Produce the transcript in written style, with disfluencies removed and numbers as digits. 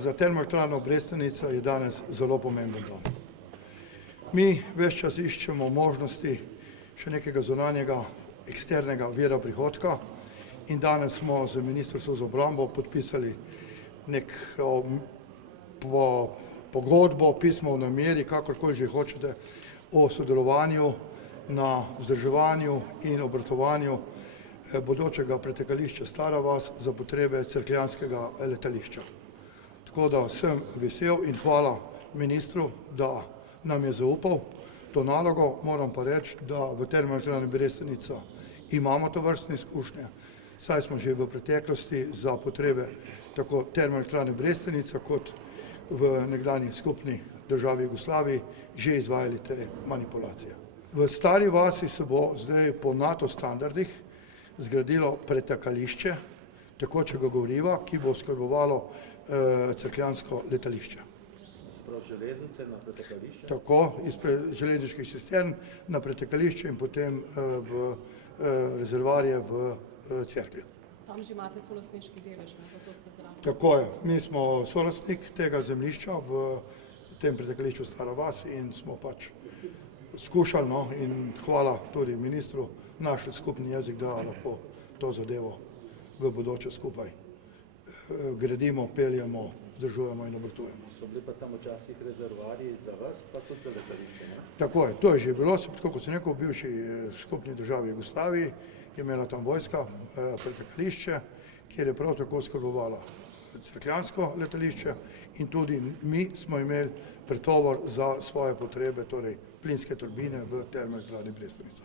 Za Termoelektrarno Brestanica je danes zelo pomemben dan. Mi ves čas iščemo možnosti še nekega zunanjega, eksternega vira prihodka in danes smo z Ministrstvom za obrambo podpisali neko pogodbo, pismo o nameri, kakorkoli že hočete, o sodelovanju na vzdrževanju in obratovanju bodočega pretekališča Stara vas za potrebe cerkljanskega letališča. Tako da sem vesel in hvala ministru, da nam je zaupal to nalogo. Moram pa reči, da v Termoelektrarni Brestanica imamo tovrstne izkušnje, saj smo že v preteklosti za potrebe tako Termoelektrarne Brestanica kot v nekdanji skupni državi Jugoslaviji že izvajali te manipulacije. V Stari vasi se bo zdaj po NATO standardih zgradilo pretakališče tekočega goriva, ki bo oskrbovalo cerkljansko letališče. Prav železnice na pretekališče? Tako, iz železniških cistern na pretekališče in potem v rezervoarje v Cerklju. Tam že imate solastniški delež, zato ste zraven. Tako je, mi smo solastnik tega zemljišča v tem pretekališču Stara vas in smo pač skušali in hvala tudi ministru našli skupni jezik, da lahko to zadevo v bodoče skupaj gradimo, peljemo, vzdržujemo in obratujemo. So bili pa tam včasih rezervoarji za vas, pa tudi za letališče, ne? Tako je, to je že bilo, tako kot sem rekel, v bivši skupni državi Jugoslaviji je imela tam vojska pretekališče, kjer je prav tako oskrbovala cerkljansko letališče in tudi mi smo imeli pretovor za svoje potrebe, torej plinske turbine v Termoelektrarni Brestanica.